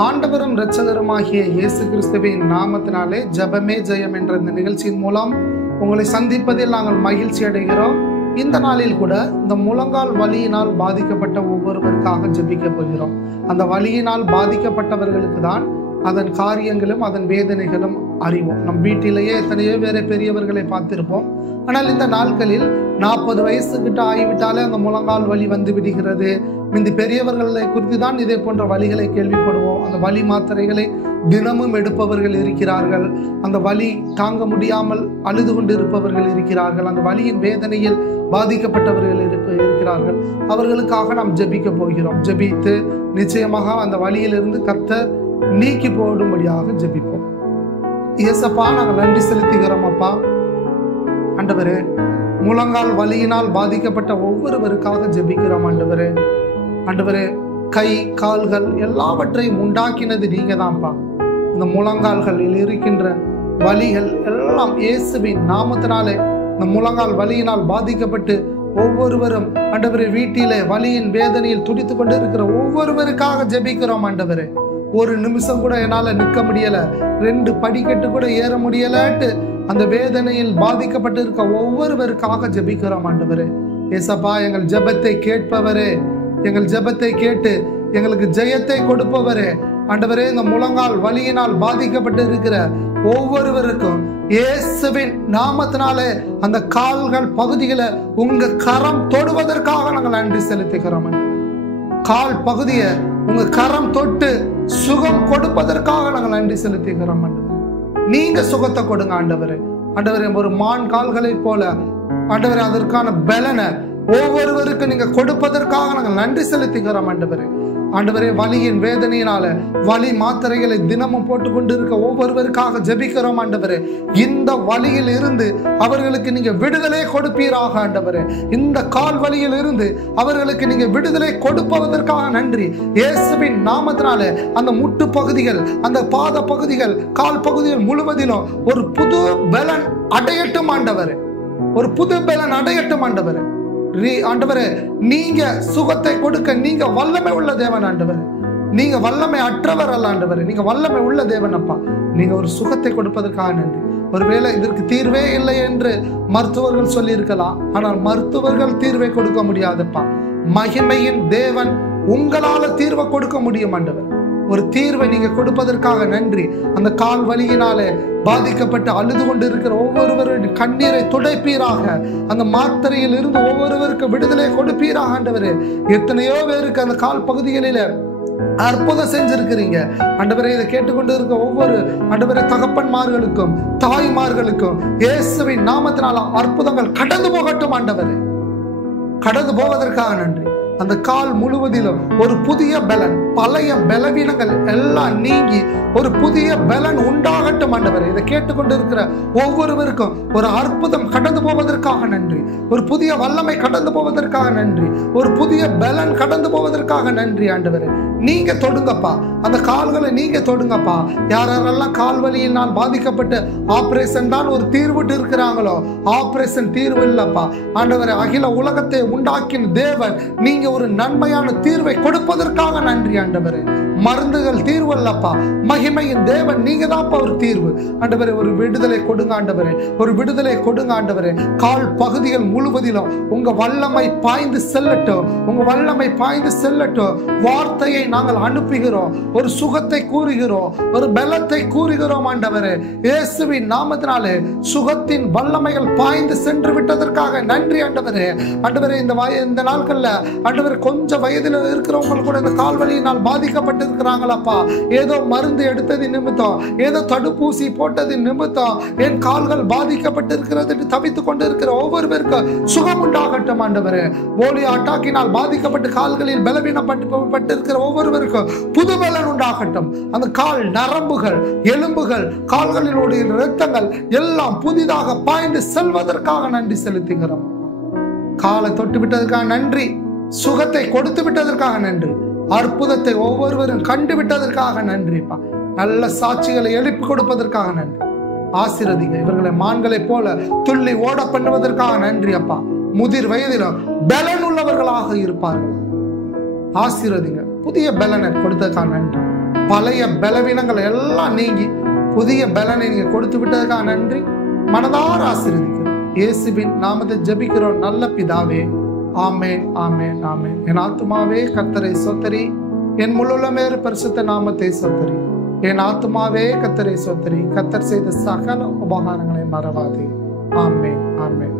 ஆண்டவரும் இரட்சகருமாகிய இயேசு கிறிஸ்துவின் நாமத்தினாலே ஜெபமே ஜெயம் என்ற இந்த நிகழ்ச்சியின் மூலம் உங்களை சந்திப்பதில் நாங்கள் மகிழ்ச்சி அடைகிறோம். இந்த நாளில் கூட இந்த முழங்கால் வலியினால் பாதிக்கப்பட்ட ஒவ்வொருவருக்காக ஜெபிக்க போகிறோம். அந்த வலியினால் பாதிக்கப்பட்டவர்களுக்கு தான் அதன் காரியங்களும் அதன் வேதனைகளும் அறிவோம். நம் வீட்டிலேயே எத்தனையோ வேற பெரியவர்களை பார்த்திருப்போம். ஆனால் இந்த நாட்களில் 40 வயசுக்கிட்ட ஆகிவிட்டாலே அந்த முழங்கால் வலி வந்து விடுகிறது. இந்த பெரியவர்களை குறித்து தான் இதே போன்ற வலிகளை கேள்விப்படுவோம். அந்த வலி மாத்திரைகளை தினமும் எடுப்பவர்கள் இருக்கிறார்கள். அந்த வலி தாங்க முடியாமல் அழுது கொண்டு இருப்பவர்கள் இருக்கிறார்கள். அந்த வலியின் வேதனையில் பாதிக்கப்பட்டவர்கள் இருக்கிறார்கள். அவர்களுக்காக நாம் ஜெபிக்க போகிறோம். ஜெபித்து நிச்சயமாக அந்த வலியிலிருந்து கர்த்தர் நீக்கி போடும்படியாக ஜெபிப்போம். இயேசப்பா, நாங்கள் நன்றி செலுத்துகிறோம். அப்பா ஆண்டவரே, முழங்கால் வலியினால் பாதிக்கப்பட்ட ஒவ்வொருவருக்காக ஜெபிக்கிறோம். ஆண்டவரே, ஆண்டவரே, கை கால்கள் எல்லாவற்றையும் உண்டாக்கினது நீங்க தான்ப்பா. இந்த முழங்கால்களில் இருக்கின்ற வலிகள் எல்லாம் இயேசுவின் நாமத்தினாலே இந்த முழங்கால் வலியினால் பாதிக்கப்பட்டு ஒவ்வொருவரும் ஆண்டவரே வீட்டிலே வலியின் வேதனையில் துடித்து கொண்டு இருக்கிற ஒவ்வொருவருக்காக ஜெபிக்கிறோம். ஆண்டவரே, ஒரு நிமிஷம் கூட என்னால் நிற்க முடியல, 2 படிக்கட்டு கூட ஏற முடியலட்டு அந்த வேதனையில் பாதிக்கப்பட்டு இருக்க ஒவ்வொருவருக்காக ஜெபிக்கிறோம். ஆண்டவரே ஏசப்பா, எங்கள் ஜெபத்தை கேட்பவரே, எங்கள் ஜெபத்தை கேட்டு எங்களுக்கு ஜெயத்தை கொடுப்பவரே, ஆண்டவரே, இந்த முழங்கால் வலியினால் பாதிக்கப்பட்டு இருக்கிற ஒவ்வொருவருக்கும் இயேசுவின் நாமத்தினாலே அந்த கால்கள் பகுதிகளை உங்க கரம் தொடுவதற்காக நாங்கள் நன்றி செலுத்துகிறோம். கால் பகுதியை உங்க கரம் தொட்டு சுகம் கொடுப்பதற்காக நாங்கள் நன்றி செலுத்துகிறோம். நீங்க சுகத்தை கொடுங்க ஆண்டவரே. ஆண்டவரே, ஒரு மான் கால்களை போல ஆண்டவரே அதற்கான பலனை ஒவ்வொருவருக்கு நீங்க கொடுப்பதற்காக நாங்கள் நன்றி செலுத்துகிறோம். ஆண்டவரே, ஆண்டவரே, வலியின் வேதனையினால வலி மாத்திரைகளை தினமும் போட்டுக்கொண்டு இருக்க ஒவ்வொருவருக்காக ஜெபிக்கிறோம். ஆண்டவரே, இந்த வலியில் இருந்து அவர்களுக்கு நீங்க விடுதலை கொடுப்பீராக. ஆண்டவரே, இந்த கால் வலியில் இருந்து அவர்களுக்கு நீங்க விடுதலை கொடுப்பதற்காக நன்றி. இயேசுவின் நாமத்தினாலே அந்த முட்டு பகுதிகள், அந்த பாத பகுதிகள், கால் பகுதிகள் முழுவதிலும் ஒரு புது பலன் அடையட்டும். ஆண்டவரே, ஒரு புது பலன் அடையட்டும். ஆண்டவரே, ஆண்டவரே, நீங்க சுகத்தை கொடுக்க நீங்க வல்லமை உள்ள தேவன். ஆண்டவரே, நீங்க வல்லமை அற்றவர் அல்ல. ஆண்டவரே, நீங்க வல்லமை உள்ள தேவன். அப்பா, நீங்க ஒரு சுகத்தை கொடுப்பதற்காக நன்றி. ஒருவேளை இதற்கு தீர்வே இல்லை என்று மருத்துவர்கள் சொல்லி இருக்கலாம். ஆனால் மருத்துவர்கள் தீர்வை கொடுக்க முடியாதுப்பா. மகிமையின் தேவன் உங்களால தீர்வை கொடுக்க முடியும். ஆண்டவர், ஒரு தீர்வை நீங்க கொடுப்பதற்காக நன்றி. அந்த கால் வலியினாலே பாதிக்கப்பட்டு அழுது கொண்டு இருக்கிற ஒவ்வொருவரின் கண்ணீரை துடைப்பீராக. அந்த மாத்திரையில் இருந்து ஒவ்வொருவருக்கு விடுதலை கொடுப்பீராக. ஆண்டவரே, எத்தனையோ பேருக்கு அந்த கால் பகுதிகளில அற்புதம் செஞ்சிருக்கிறீங்க. ஆண்டவரே, இதை கேட்டுக்கொண்டு இருக்க ஒவ்வொரு ஆண்டவரே தகப்பன்மார்களுக்கும் தாய்மார்களுக்கும் இயேசுவின் நாமத்தினால அற்புதங்கள் கடந்து போகட்டும். ஆண்டவரே, கடந்து போவதற்காக நன்றி. அந்த கால் முழுவதிலும் ஒரு புதிய பலன், பழைய பலவீனங்கள் எல்லாம் நீங்கி ஒரு புதிய பலன் உண்டாகட்டும். ஆண்டவரே, இதை கேட்டுக்கொண்டு இருக்கிற ஒவ்வொருவருக்கும் ஒரு அற்புதம் கடந்து போவதற்காக நன்றி. ஒரு புதிய வல்லமை கடந்து போவதற்காக நன்றி. ஒரு புதிய பலன் கடந்து போவதற்காக நன்றி. ஆண்டவரே, நீங்க தொடுங்கப்பா, அந்த கால்களை நீங்க தொடுங்கப்பா. யாரெல்லாம் கால் வலியினால் பாதிக்கப்பட்டு ஆபரேஷன் தான் ஒரு தீர்வுட்டு இருக்கிறாங்களோ, ஆபரேஷன் தீர்வு இல்லப்பா. ஆண்டவரே, அகில உலகத்தை உண்டாக்கின தேவன் நீங்க ஒரு நன்மையான தீர்வை கொடுப்பதற்காக நன்றி. ஆண்டவரே, மருந்துகள் தீர்வு அல்லப்பா, மகிமையின் தேவன் நீங்க தான் ஒரு தீர்வு. ஆண்டவரே, ஒரு விடுதலை கொடுங்க. ஆண்டவரே, ஒரு விடுதலை கொடுங்க. ஆண்டவரே, கால் பகுதிகள் முழுவதிலும் உங்க வல்லமை பாய்ந்து செல்லட்டும். உங்க வல்லமை பாய்ந்து செல்லட்டும். வார்த்தையை நாங்கள் அனுப்புகிறோம். ஒரு சுகத்தை கூறுகிறோம், ஒரு பலத்தை கூறுகிறோம். ஆண்டவரே, இயேசுவின் நாமத்தினாலே சுகத்தின் வல்லமைகள் பாய்ந்து சென்று விட்டதற்காக நன்றி. ஆண்டவரே, ஆண்டவரே, இந்த நாட்கள்ல ஆண்டவரே கொஞ்சம் வயதில் இருக்கிறவங்க கூட இந்த கால்வலியினால் பாதிக்கப்பட்டு இருக்கிறாங்களப்பா. ஏதோ மருந்து எடுத்தது நிமித்தம், ஏதோ தடுப்பூசி போட்டது நிமித்தம் என் கால்கள் பாதிக்கப்பட்டு இருக்கிறது தவித்துக் கொண்டு இருக்கிற ஒவ்வொருவருக்கும் சுகம் உண்டாகட்டும். ஆண்டவரே, போலியோ அட்டாக்கினால் பாதிக்கப்பட்டு கால்களில் பலவீனப்பட்டு இருக்கிற ஒவ்வொருவருக்கும் புது பலன் உண்டாகட்டும். அந்த கால் நரம்புகள், எலும்புகள், கால்களினுடைய இரத்தங்கள் எல்லாம் புதிதாக பாய்ந்து செல்வதற்காக நன்றி செலுத்துகிறோம். காலை தொட்டு விட்டதற்காக நன்றி. சுகத்தை கொடுத்து விட்டதற்காக நன்றி. அற்புதத்தை ஒவ்வொருவரும் கண்டு விட்டதற்காக நன்றிப்பா. நல்ல சாட்சிகளை எழுப்பி கொடுப்பதற்காக நன்றி. ஆசீர்வதிங்க. இவர்களை மான்களை போல துள்ளி ஓட பண்ணுவதற்காக நன்றி அப்பா. முதிர் வயதிலும் பலன் உள்ளவர்களாக இருப்பார்கள். ஆசீர்வதிங்க. புதிய பலனை கொடுத்ததற்காக நன்றி. பழைய பலவீனங்கள் எல்லாம் நீங்கி புதிய பலனை நீங்க கொடுத்து விட்டதுக்காக நன்றி. மனதார ஆசீர்வதிக்கிறோம். இயேசுவின் நாமத்தை ஜெபிக்கிறோம் நல்ல பிதாவே. ஆமென், ஆமென், ஆமென். என் ஆத்துமாவே கர்த்தரை ஸ்தோத்திரி, என் முழுமே பரிசுத்த நாமத்தை ஸ்தோத்திரி. என் ஆத்துமாவே கர்த்தரை ஸ்தோத்திரி, கர்த்தர் செய்த சகல உபகாரங்களை மறவாதே. ஆமென், ஆமென்.